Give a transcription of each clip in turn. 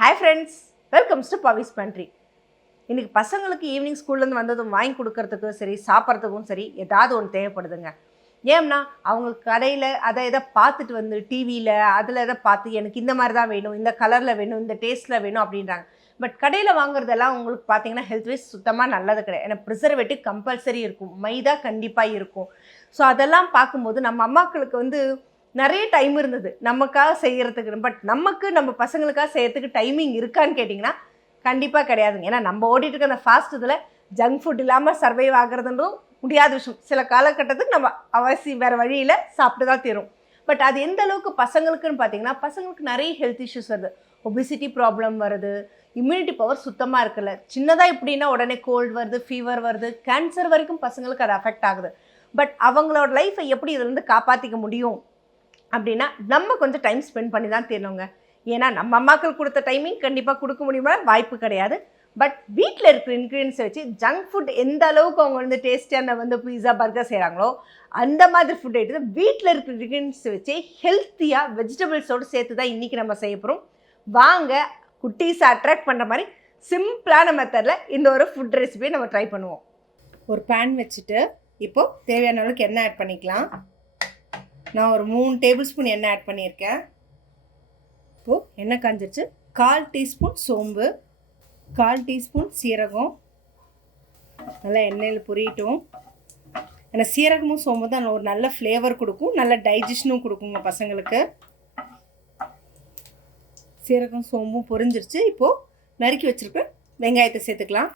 Hi friends, welcomes to பவிஸ் பண்ட்ரி. இன்றைக்கி பசங்களுக்கு evening ஸ்கூல்லேருந்து வந்ததும் வாங்கி கொடுக்கறதுக்கும் சரி, சாப்பிட்றதுக்கும் சரி ஏதாவது ஒன்று தேவைப்படுதுங்க. ஏன்னா அவங்களுக்கு கடையில் அதை எதை பார்த்துட்டு வந்து டிவியில் அதில் எதை பார்த்து எனக்கு இந்த மாதிரி தான் வேணும், இந்த கலரில் வேணும், இந்த டேஸ்ட்டில் வேணும் அப்படின்றாங்க. பட் கடையில் வாங்குறதெல்லாம் உங்களுக்கு பார்த்தீங்கன்னா ஹெல்த் வைஸ் சுத்தமாக நல்லது கிடையாது. ஏன்னா ப்ரிசர்வேட்டிவ் கம்பல்சரி இருக்கும், மைதா கண்டிப்பாக இருக்கும். ஸோ அதெல்லாம் பார்க்கும்போது நம்ம அம்மாக்களுக்கு நிறைய டைம் இருந்தது நமக்காக செய்கிறதுக்கு. பட் நம்ம பசங்களுக்காக செய்கிறதுக்கு டைமிங் இருக்கான்னு கேட்டிங்கன்னா கண்டிப்பாக கிடையாதுங்க. ஏன்னா நம்ம ஓடிட்டு இருக்க அந்த ஃபாஸ்ட் இதில் ஜங்க் ஃபுட் இல்லாமல் சர்வைவ் ஆகிறதுன்றும் முடியாத விஷயம். சில காலகட்டத்துக்கு நம்ம அவசியம் வேறு வழியில் சாப்பிட்டு தான் தரும். பட் அது எந்த அளவுக்கு பசங்களுக்குன்னு பார்த்தீங்கன்னா பசங்களுக்கு நிறைய ஹெல்த் இஷ்யூஸ் வருது. ஒபிசிட்டி ப்ராப்ளம் வருது, இம்யூனிட்டி பவர் சுத்தமாக இருக்குல்ல. சின்னதாக இப்படின்னா உடனே கோல்டு வருது, ஃபீவர் வருது, கேன்சர் வரைக்கும் பசங்களுக்கு அது அஃபெக்ட் ஆகுது. பட் அவங்களோட லைஃப்பை எப்படி இதுலேருந்து காப்பாற்றிக்க முடியும் அப்படின்னா நம்ம கொஞ்சம் டைம் ஸ்பெண்ட் பண்ணி தான் தரணுங்க. ஏன்னா நம்ம அம்மாக்கள் கொடுத்த டைமிங் கண்டிப்பாக கொடுக்க முடியுமா, வாய்ப்பு கிடையாது. பட் வீட்டில் இருக்கிற இன்க்ரீடியன்ஸை வச்சு ஜங்க் ஃபுட் எந்த அளவுக்கு அவங்க டேஸ்டியான பீஸா பர்கர் செய்கிறாங்களோ அந்த மாதிரி ஃபுட் எடுத்து வீட்டில் இருக்கிற இன்க்ரீடியன்ஸை வச்சு ஹெல்த்தியாக வெஜிடபிள்ஸோடு சேர்த்து தான் இன்றைக்கி நம்ம செய்ய போகிறோம். வாங்க குட்டீஸை அட்ராக்ட் பண்ணுற மாதிரி சிம்பிளான மெத்தடில் இந்த ஒரு ஃபுட் ரெசிபியை நம்ம ட்ரை பண்ணுவோம். ஒரு பேன் வச்சுட்டு இப்போது தேவையான அளவுக்கு எண்ணெய் ஆட் பண்ணிக்கலாம். நான் ஒரு 3 டேபிள் ஸ்பூன் எண்ணெய் ஆட் பண்ணியிருக்கேன். இப்போது எண்ணெய் காஞ்சிருச்சு. 1/4 டீஸ்பூன் சோம்பு, 1/4 டீஸ்பூன் சீரகம் நல்லா எண்ணெயில் பொரியட்டும். ஏன்னா சீரகமும் சோம்பு தான் ஒரு நல்ல ஃப்ளேவர் கொடுக்கும், நல்ல டைஜஷனும் கொடுக்குங்க பசங்களுக்கு. சீரகம் சோம்பும் பொரிஞ்சிருச்சு. இப்போது நறுக்கி வச்சுருக்க வெங்காயத்தை சேர்த்துக்கலாம்.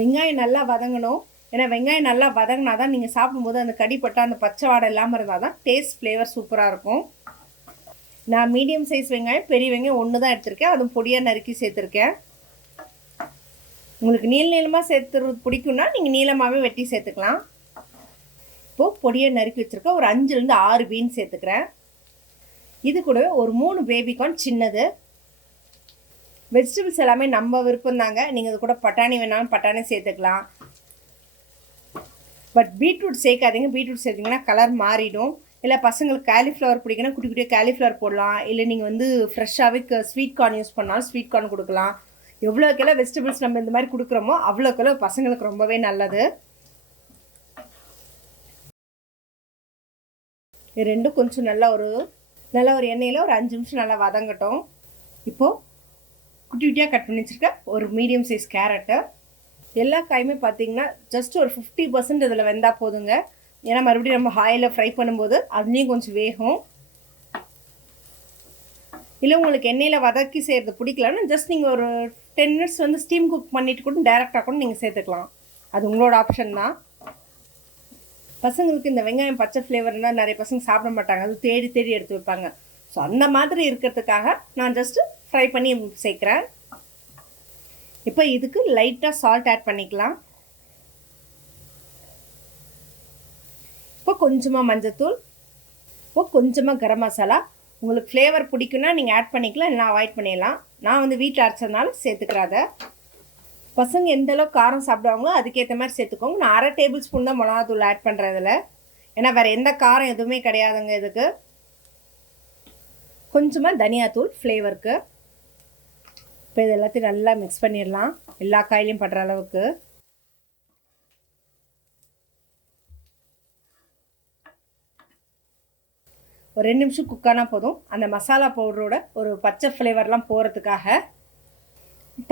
வெங்காயம் நல்லா வதங்கணும். ஏன்னா வெங்காயம் நல்லா வதங்கினா தான் நீங்கள் சாப்பிடும்போது அந்த கடிப்பட்டா அந்த பச்சை வாடை இல்லாமல் இருந்தால் தான் டேஸ்ட் ஃப்ளேவர் சூப்பராக இருக்கும். நான் மீடியம் சைஸ் வெங்காயம், பெரிய வெங்காயம் 1 தான் எடுத்திருக்கேன். அதுவும் பொடியாக நறுக்கி சேர்த்துருக்கேன். உங்களுக்கு நீளமாக சேர்த்துறது பிடிக்கும்னா நீங்கள் நீளமாகவே வெட்டி சேர்த்துக்கலாம். இப்போது பொடியாக நறுக்கி வச்சுருக்கேன். ஒரு 5லேருந்து 6 பீன்ஸ் சேர்த்துக்கிறேன். இது கூடவே ஒரு 3 பேபிகார்ன் சின்னது. வெஜிடபிள்ஸ் எல்லாமே நம்ம விருப்பம் தாங்க. நீங்கள் இது கூட பட்டாணி வேணாலும் பட்டாணி சேர்த்துக்கலாம். பட் பீட்ரூட் சேர்க்காதீங்க. பீட்ரூட் சேர்த்திங்கன்னா கலர் மாறிடும். இல்லை பசங்களுக்கு காலிஃப்ளவர் பிடிக்குன்னா குட்டி குட்டியாக காலிஃப்ளவர் போடலாம். இல்லை நீங்கள் ஃப்ரெஷ்ஷாகவே ஸ்வீட் கார்ன் யூஸ் பண்ணாலும் ஸ்வீட் கார்ன் கொடுக்கலாம். எவ்வளோக்கெல்லாம் வெஜிடபிள்ஸ் நம்ம இந்த மாதிரி கொடுக்குறோமோ அவ்வளோக்கெல்லாம் பசங்களுக்கு ரொம்பவே நல்லது. இது ரெண்டும் கொஞ்சம் நல்ல ஒரு எண்ணெயில் ஒரு 5 நிமிஷம் நல்லா வதங்கட்டும். இப்போது குட்டி குட்டியாக கட் பண்ணி வச்சுருக்கேன் ஒரு மீடியம் சைஸ் கேரட்டு. எல்லா காயுமே பார்த்தீங்கன்னா ஜஸ்ட் ஒரு 50% இதில் வெந்தால் போதுங்க. ஏன்னா மறுபடியும் நம்ம ஆயிலில் ஃப்ரை பண்ணும்போது அதுலேயும் கொஞ்சம் வேகும். இல்லை உங்களுக்கு எண்ணெயில் வதக்கி செய்கிறது பிடிக்கலன்னா ஜஸ்ட் நீங்கள் ஒரு 10 மினிட்ஸ் ஸ்டீம் குக் பண்ணிவிட்டு கூட டேரெக்டாக கூட நீங்கள் சேர்த்துக்கலாம். அது உங்களோட ஆப்ஷன் தான். பசங்களுக்கு இந்த வெங்காயம் பச்சை ஃப்ளேவர் இருந்தால் நிறைய பசங்க சாப்பிட மாட்டாங்க. அது தேடி தேடி எடுத்து வைப்பாங்க. ஸோ அந்த மாதிரி இருக்கிறதுக்காக நான் ஜஸ்ட்டு ஃப்ரை பண்ணி சேர்க்குறேன். இப்போ இதுக்கு லைட்டாக சால்ட் ஆட் பண்ணிக்கலாம். இப்போ கொஞ்சமாக மஞ்சத்தூள், இப்போ கொஞ்சமாக கரம் மசாலா. உங்களுக்கு ஃப்ளேவர் பிடிக்குன்னா நீங்கள் ஆட் பண்ணிக்கலாம், இல்லைனா அவாய்ட் பண்ணிடலாம். நான் வீட்டில் அரைச்சதுனால சேர்த்துக்கிறாத. பசங்க எந்தளவுக்கு காரம் சாப்பிடுவாங்களோ அதுக்கேற்ற மாதிரி சேர்த்துக்கோங்க. நான் 1/2 டேபிள் ஸ்பூன் தான் மிளகாத்தூள் ஆட் பண்ணுறதில்ல. ஏன்னா வேறு எந்த காரம் எதுவுமே கிடையாதுங்க இதுக்கு. கொஞ்சமாக தனியாத்தூள் ஃப்ளேவருக்கு. இப்போ இது எல்லாத்தையும் நல்லா மிக்ஸ் பண்ணிடலாம், எல்லா காயிலையும் படுற அளவுக்கு. ஒரு 2 நிமிஷம் குக்கானா போதும். அந்த மசாலா பவுடரோட ஒரு பச்சை ஃப்ளேவர்லாம் போகிறதுக்காக.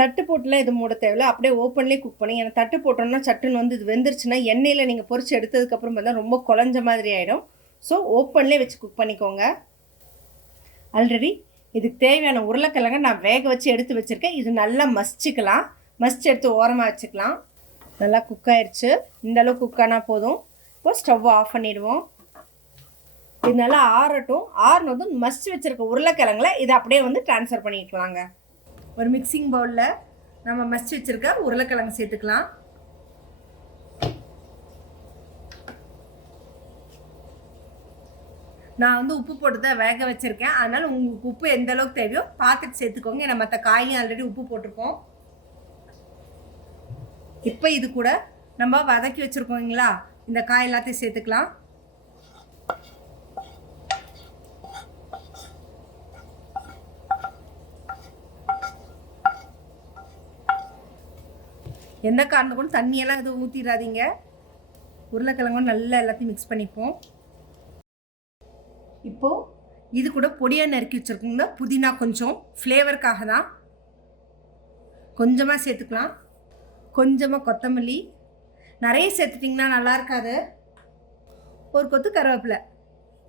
தட்டு போட்டுலாம் எதுவும் மூட தேவையில்லை, அப்படியே ஓப்பன்லேயே குக் பண்ணி. ஏன்னா தட்டு போட்டோம்னா சட்டுன்னு இது வெந்துருச்சுன்னா எண்ணெயில் நீங்கள் பொரிச்சு எடுத்ததுக்கப்புறம் பார்த்தா ரொம்ப குழஞ்ச மாதிரி ஆகிடும். ஸோ ஓப்பன்லேயே வச்சு குக் பண்ணிக்கோங்க. ஆல்ரெடி இதுக்கு தேவையான உருளைக்கிழங்க நான் வேக வச்சு எடுத்து வச்சுருக்கேன். இது நல்லா மசிச்சுக்கலாம். மசிச்சு எடுத்து ஓரமாக வச்சுக்கலாம். நல்லா குக் ஆயிடுச்சு. இந்தளவுக்கு குக்கானா போதும். இப்போ ஸ்டவ்வை ஆஃப் பண்ணிவிடுவோம். இது நல்லா ஆறட்டும். ஆறுனதும் மசிச்சு வச்சுருக்க உருளைக்கிழங்குல இதை அப்படியே ட்ரான்ஸ்ஃபர் பண்ணிக்கலாங்க. ஒரு மிக்சிங் பவுலில் நம்ம மசிச்சு வச்சுருக்க உருளைக்கிழங்கு சேர்த்துக்கலாம். நான் உப்பு போட்டு தான் வேக வச்சுருக்கேன். அதனால் உங்களுக்கு உப்பு எந்த அளவுக்கு தேவையோ பார்த்துட்டு சேர்த்துக்கோங்க. ஏன்னா மற்ற காயிலையும் ஆல்ரெடி உப்பு போட்டிருக்கோம். இப்போ இது கூட நம்ம வதக்கி வச்சுருக்கோங்களா, இந்த காய் எல்லாத்தையும் சேர்த்துக்கலாம். எந்த காரணம் கூட தண்ணியெல்லாம் எதுவும் ஊற்றிடாதீங்க. உருளைக்கிழங்கும் நல்லா எல்லாத்தையும் மிக்ஸ் பண்ணிப்போம். இப்போது இது கூட பொடியாக நறுக்கி வச்சுருக்கோங்க புதினா, கொஞ்சம் ஃப்ளேவருக்காக தான் கொஞ்சமாக சேர்த்துக்கலாம். கொஞ்சமாக கொத்தமல்லி, நிறைய சேர்த்துட்டிங்கன்னா நல்லா இருக்காது. ஒரு கொத்து கருவேப்பிலை.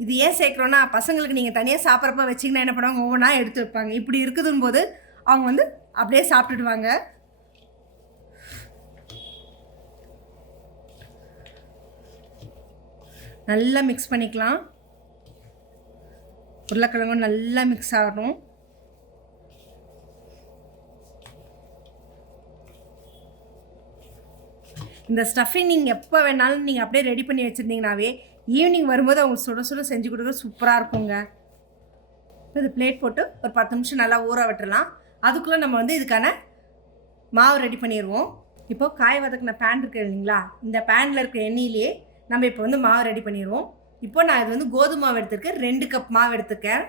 இது ஏன் சேர்க்குறோன்னா, பசங்களுக்கு நீங்கள் தனியாக சாப்பிட்றப்ப வச்சிங்கன்னா என்ன பண்ணுவாங்க, ஒவ்வொன்றா எடுத்து வைப்பாங்க. இப்படி இருக்குதுன்னு போது அவங்க வந்து அப்படியே சாப்பிட்டுடுவாங்க. நல்லா மிக்ஸ் பண்ணிக்கலாம். உருளைக்கிழங்கும் நல்லா மிக்ஸ் ஆகணும். இந்த ஸ்டஃபிங் நீங்கள் எப்போ வேணாலும் நீங்கள் அப்படியே ரெடி பண்ணி வச்சுருந்தீங்கனாவே ஈவினிங் வரும்போது அவங்க சுட சுட செஞ்சு கொடுக்க சூப்பராக இருக்குங்க. இது பிளேட் போட்டு ஒரு 10 நிமிஷம் நல்லா ஊற விட்டுறலாம். அதுக்குள்ளே நம்ம வந்து இதுக்கான மாவு ரெடி பண்ணிடுவோம். இப்போது காய வதக்கின பேன் இருக்குது இல்லைங்களா, இந்த பேனில் இருக்கிற எண்ணெயிலேயே நம்ம இப்போ வந்து மாவு ரெடி பண்ணிடுவோம். இப்போ நான் இது வந்து கோதுமை மாவு எடுத்துருக்கேன், 2 கப் மாவு எடுத்துருக்கேன்.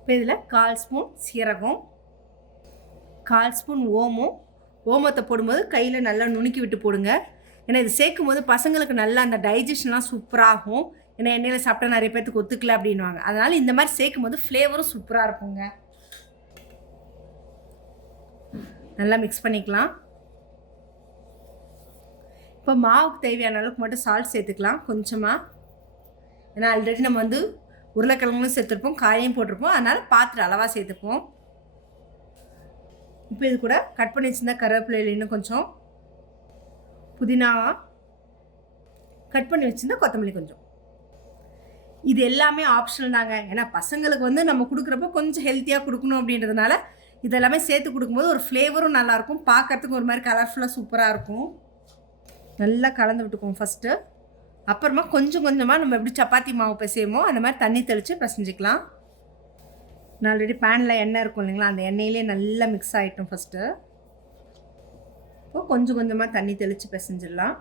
இப்போ இதில் 1/4 ஸ்பூன் சீரகம், 1/4 ஸ்பூன் ஓமம். ஓமத்தை போடும்போது கையில் நல்லா நுணுக்கி விட்டு போடுங்க. ஏன்னா இது சேர்க்கும் போது பசங்களுக்கு நல்லா அந்த டைஜஷன்லாம் சூப்பராகும். ஏன்னா எண்ணெயில் சாப்பிட்டா நிறைய பேர்த்துக்கு ஒத்துக்கல அப்படின்வாங்க. அதனால் இந்த மாதிரி சேர்க்கும் போது ஃப்ளேவரும் சூப்பராக இருக்குங்க. நல்லா மிக்ஸ் பண்ணிக்கலாம். இப்போ மாவுக்கு தேவையான அளவுக்கு மட்டும் சால்ட் சேர்த்துக்கலாம் கொஞ்சமாக. ஏன்னா ஆல்ரெடி நம்ம வந்து உருளைக்கிழங்கும் சேர்த்துருப்போம், காயும் போட்டிருப்போம், அதனால் பாத்திரம் அளவாக சேர்த்துப்போம். இப்போ இது கூட கட் பண்ணி வச்சுருந்தா கருவேப்பிலையில் இன்னும் கொஞ்சம், புதினாவா கட் பண்ணி வச்சுருந்தா கொத்தமல்லி கொஞ்சம். இது எல்லாமே ஆப்ஷனல் தாங்க. ஏன்னா பசங்களுக்கு வந்து நம்ம கொடுக்குறப்போ கொஞ்சம் ஹெல்த்தியாக கொடுக்கணும் அப்படின்றதுனால இதெல்லாமே சேர்த்து கொடுக்கும்போது ஒரு ஃப்ளேவரும் நல்லாயிருக்கும், பார்க்கறதுக்கு ஒரு மாதிரி கலர்ஃபுல்லாக சூப்பராக இருக்கும். நல்லா கலந்து விட்டுக்குவோம் ஃபஸ்ட்டு. அப்புறமா கொஞ்சம் கொஞ்சமாக நம்ம எப்படி சப்பாத்தி மாவு பிசையுமோ அந்த மாதிரி தண்ணி தெளித்து பிசைஞ்சிக்கலாம். நான் ஆல்ரெடி பேனில் எண்ணெய் இருக்கும் இல்லைங்களா, அந்த எண்ணெயிலே நல்லா மிக்ஸ் ஆகிட்டோம் ஃபஸ்ட்டு. இப்போ கொஞ்சம் கொஞ்சமாக தண்ணி தெளித்து பிசைஞ்சிடலாம்.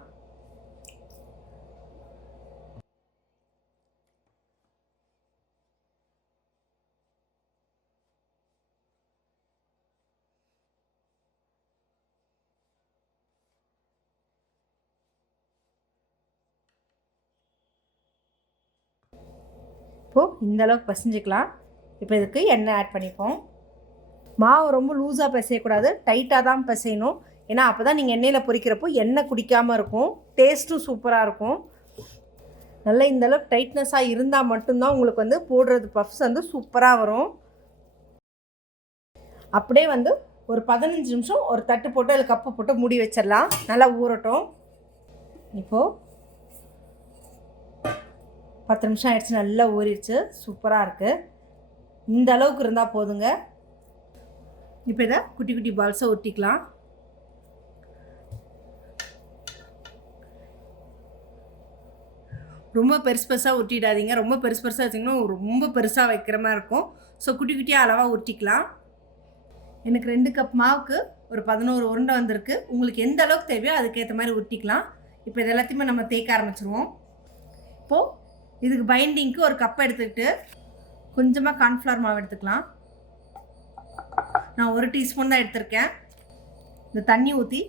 இப்போது இந்த அளவுக்கு பிசைஞ்சிக்கலாம். இப்போ இதுக்கு எண்ணெய் ஆட் பண்ணிப்போம். மாவு ரொம்ப லூஸாக பிசையக்கூடாது, டைட்டாக தான் பிசையணும். ஏன்னா அப்போ தான் நீங்கள் எண்ணெயில் பொரிக்கிறப்போ எண்ணெய் குடிக்காமல் இருக்கும், டேஸ்ட்டும் சூப்பராக இருக்கும். நல்லா இந்த அளவுக்கு டைட்னஸாக இருந்தால் மட்டும்தான் உங்களுக்கு வந்து போடுறது பஃப்ஸ் வந்து சூப்பராக வரும். அப்படியே வந்து ஒரு 15 நிமிஷம் ஒரு தட்டு போட்டு அதில் கப்பு போட்டு மூடி வச்சிடலாம், நல்லா ஊறட்டும். இப்போது 10 நிமிஷம் ஆயிடுச்சு, நல்லா ஊறிடுச்சு, சூப்பராக இருக்குது. இந்த அளவுக்கு இருந்தால் போதுங்க. இப்போ இதை குட்டி குட்டி பால்ஸை ஒட்டிக்கலாம். ரொம்ப பெருசு பெருசாக ஒட்டிடாதீங்க, ரொம்ப பெருசு பெருசாக வச்சிங்கன்னா ரொம்ப பெருசாக வைக்கிற மாதிரி இருக்கும். ஸோ குட்டி குட்டியாக அளவாக ஒட்டிக்கலாம். எனக்கு 2 கப் மாவுக்கு ஒரு 11 உருண்டை வந்திருக்கு. உங்களுக்கு எந்த அளவுக்கு தேவையோ அதுக்கேற்ற மாதிரி ஒட்டிக்கலாம். இப்போ இது எல்லாத்தையுமே நம்ம தேய்க்க ஆரம்பிச்சிருவோம். இப்போது இதுக்கு பைண்டிங்க்கு ஒரு கப் எடுத்துக்கிட்டு கொஞ்சமாக கார்ன்ஃப்ளவர் மாவு எடுத்துக்கலாம். நான் 1 டீஸ்பூன் தான் எடுத்திருக்கேன். இந்த தண்ணி ஊற்றி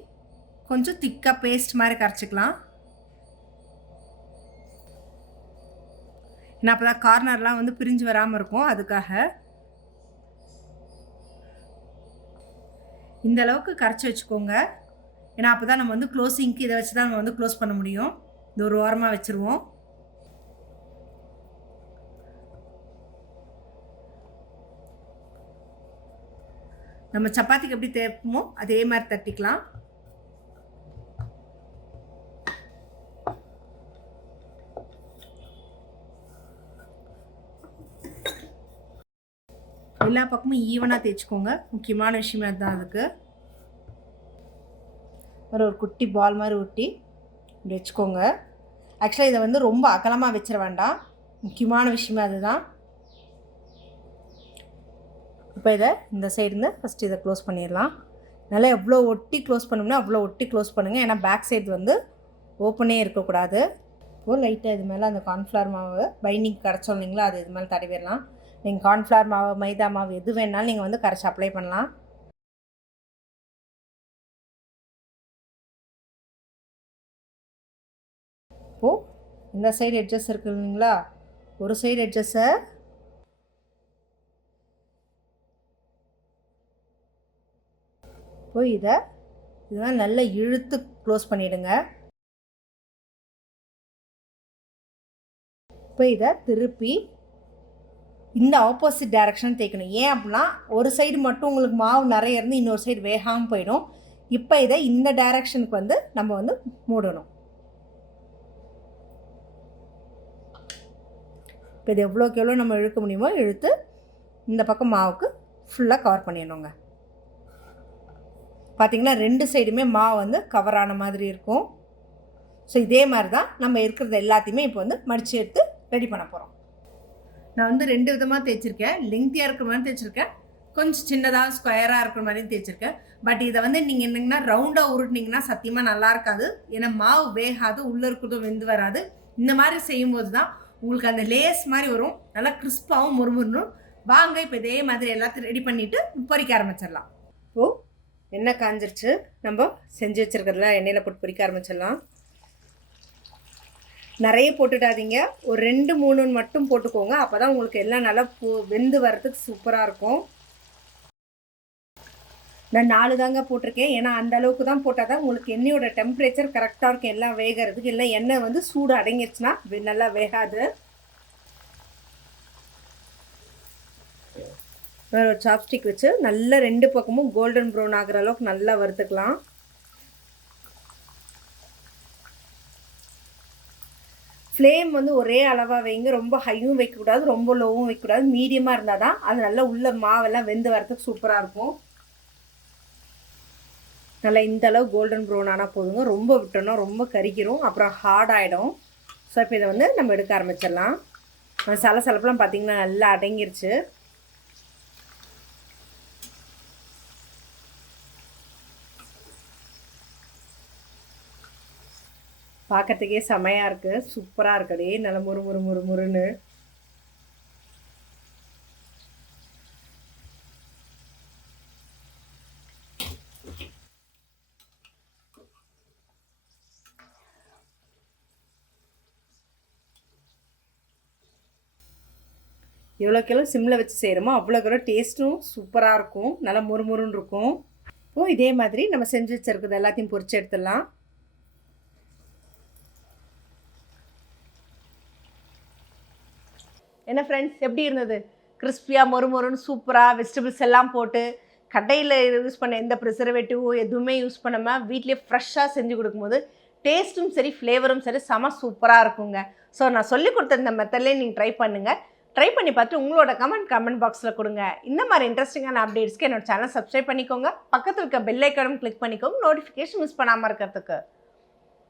கொஞ்சம் திக்காக பேஸ்ட் மாதிரி கரைச்சிக்கலாம். ஏன்னா அப்போ தான் கார்னர்லாம் வந்து பிரிஞ்சு வராமல் இருக்கும், அதுக்காக. இந்த அளவுக்கு கரைச்சி வச்சுக்கோங்க. ஏன்னா அப்போ தான் நம்ம வந்து க்ளோசிங்க்கு இதை வச்சு தான் நம்ம வந்து க்ளோஸ் பண்ண முடியும். இது ஒரு ஓரமாக வச்சுருவோம். நம்ம சப்பாத்திக்கு எப்படி தேய்ப்போமோ அதே மாதிரி தட்டிக்கலாம். எல்லா பக்கமும் ஈவனாக தேய்ச்சிக்கோங்க, முக்கியமான விஷயமே அதுதான். அதுக்கு ஒரு குட்டி பால் மாதிரி ஊட்டி இப்படி வச்சுக்கோங்க. ஆக்சுவலாக இதை வந்து ரொம்ப அகலமாக வச்சிட வேண்டாம், முக்கியமான விஷயமே அதுதான். இப்போ இதை இந்த சைடுந்து ஃபஸ்ட்டு இதை க்ளோஸ் பண்ணிடலாம். நல்லா எவ்வளோ ஒட்டி க்ளோஸ் பண்ணோம்னா அவ்வளோ ஒட்டி க்ளோஸ் பண்ணுங்கள். ஏன்னா பேக் சைடு வந்து ஓப்பனே இருக்கக்கூடாது. இப்போது லைட்டாக இது மேலே அந்த கார்ன்ஃப்ளவர் மாவு பைண்டிங் கிடச்சோம் இல்லைங்களா, அது இது மேலே தடவிடலாம். நீங்கள் கார்ன்ஃப்ளவர் மாவு, மைதா மாவு எது வேணாலும் நீங்கள் வந்து கரைச்சி அப்ளை பண்ணலாம். இப்போது இந்த சைடு எட்ஜஸ் இருக்குது இல்லைங்களா, ஒரு சைடு எட்ஜஸை இப்போ இதெல்லாம் நல்லா இழுத்து க்ளோஸ் பண்ணிவிடுங்க. இப்போ இதை திருப்பி இந்த ஆப்போசிட் டைரக்ஷன் தேய்க்கணும். ஏன் அப்படின்னா ஒரு சைடு மட்டும் உங்களுக்கு மாவு நிறைய இருந்து இன்னொரு சைடு வேகாமல் போயிடும். இப்போ இதை இந்த டைரக்ஷனுக்கு வந்து நம்ம வந்து மூடணும். இப்போ இது எவ்வளோக்கு எவ்வளோ நம்ம இழுக்க முடியுமோ இழுத்து இந்த பக்கம் மாவுக்கு ஃபுல்லாக கவர் பண்ணிடணுங்க. பார்த்திங்கன்னா 2 சைடுமே மாவு வந்து கவர் ஆன மாதிரி இருக்கும். ஸோ இதே மாதிரி தான் நம்ம இருக்கிறது எல்லாத்தையுமே இப்போ வந்து மடித்து எடுத்து ரெடி பண்ண போகிறோம். நான் வந்து 2 விதமாக தேய்ச்சிருக்கேன். லெங்க்த்தியாக இருக்கிற மாதிரி தேய்ச்சிருக்கேன், கொஞ்சம் சின்னதாக ஸ்கொயராக இருக்கிற மாதிரியும் தேய்ச்சிருக்கேன். பட் இதை வந்து நீங்கள் என்னங்கன்னா ரவுண்டாக உருட்டினீங்கன்னா சத்தியமாக நல்லா இருக்காது. ஏன்னா மாவு வேகாது, உள்ளே இருக்கிறதும் வெந்து வராது. இந்த மாதிரி செய்யும்போது தான் உங்களுக்கு அந்த லேஸ் மாதிரி வரும், நல்லா கிறிஸ்பாகவும் முறுமுறுணும். வாங்க இப்போ இதே மாதிரி எல்லாத்தையும் ரெடி பண்ணிவிட்டு பொரிக்க ஆரம்பிச்சிடலாம். இப்போது எண்ணெய் காஞ்சிருச்சு, நம்ம செஞ்சு வச்சுருக்கிறதுல எண்ணெயில் போட்டு பொரிக்க ஆரம்பிச்சிடலாம். நிறைய போட்டுடாதீங்க, ஒரு 2-3 மட்டும் போட்டுக்கோங்க. அப்போ தான் உங்களுக்கு எல்லாம் நல்லா வெந்து வர்றதுக்கு சூப்பராக இருக்கும். நான் 4 தாங்க போட்டிருக்கேன், ஏன்னா அந்த அளவுக்கு தான் போட்டால் தான் உங்களுக்கு எண்ணெயோட டெம்பரேச்சர் கரெக்டாக இருக்கும் எல்லாம் வேகிறதுக்கு. இல்லை எண்ணெய் வந்து சூடு அடங்கிடுச்சுன்னா நல்லா வேகாது. ஒரு சாப்ஸ்டிக் வச்சு நல்லா 2 பக்கமும் கோல்டன் ப்ரௌன் ஆகிற அளவுக்கு நல்லா வறுத்துக்கலாம். ஃப்ளேம் வந்து ஒரே அளவாக வைங்க, ரொம்ப ஹையும் வைக்கக்கூடாது, ரொம்ப லோவும் வைக்கக்கூடாது, மீடியமாக இருந்தால் தான் அது நல்லா உள்ள மாவெல்லாம் வெந்து வரதுக்கு சூப்பராக இருக்கும். நல்லா இந்த அளவு கோல்டன் ப்ரௌன் ஆனால் போதுங்க, ரொம்ப விட்டோன்னா ரொம்ப கரிக்கிறோம், அப்புறம் ஹார்ட் ஆகிடும். ஸோ இப்போ இதை வந்து நம்ம எடுக்க ஆரம்பிச்சிடலாம். சலசலப்பெலாம் பார்த்திங்கன்னா நல்லா அடங்கிருச்சு. பார்க்கறதுக்கே செமையாக இருக்குது, சூப்பராக இருக்குடே, நல்லா முறுமுறுன்னு. எவ்வளோக்கெவ்வளோ சிம்மில் வச்சு செய்கிறோமோ அவ்வளோக்கெவ்வளோ டேஸ்ட்டும் சூப்பராக இருக்கும், நல்லா முறுமுறுன்னு இருக்கும். இப்போது இதே மாதிரி நம்ம செஞ்சு வச்சுருக்கிறது எல்லாத்தையும் பொரிச்சு எடுத்துடலாம். என்ன ஃப்ரெண்ட்ஸ், எப்படி இருந்தது? கிறிஸ்பியாக மொறுமொறுன்னு சூப்பராக வெஜிடபிள்ஸ் எல்லாம் போட்டு கடையில் யூஸ் பண்ண எந்த ப்ரிசர்வேட்டிவோ எதுவுமே யூஸ் பண்ணாமல் வீட்லேயே ஃப்ரெஷ்ஷாக செஞ்சு கொடுக்கும்போது டேஸ்ட்டும் சரி ஃப்ளேவரும் சரி செம சூப்பராக இருக்குங்க. ஸோ நான் சொல்லி கொடுத்த இந்த மெத்தட்லேயே நீங்கள் ட்ரை பண்ணுங்கள். ட்ரை பண்ணி பார்த்துட்டு உங்களோட கமெண்ட் பாக்ஸில் கொடுங்க. இந்த மாதிரி இன்ட்ரெஸ்டிங்கான அப்டேட்ஸ்க்கு என்னோட சேனல் சப்ஸ்கிரைப் பண்ணிக்கோங்க. பக்கத்தில் இருக்க பெல் ஐக்கானும் கிளிக் பண்ணிக்கோங்க, நோட்டிஃபிகேஷன் மிஸ் பண்ணாமல் இருக்கிறதுக்கு.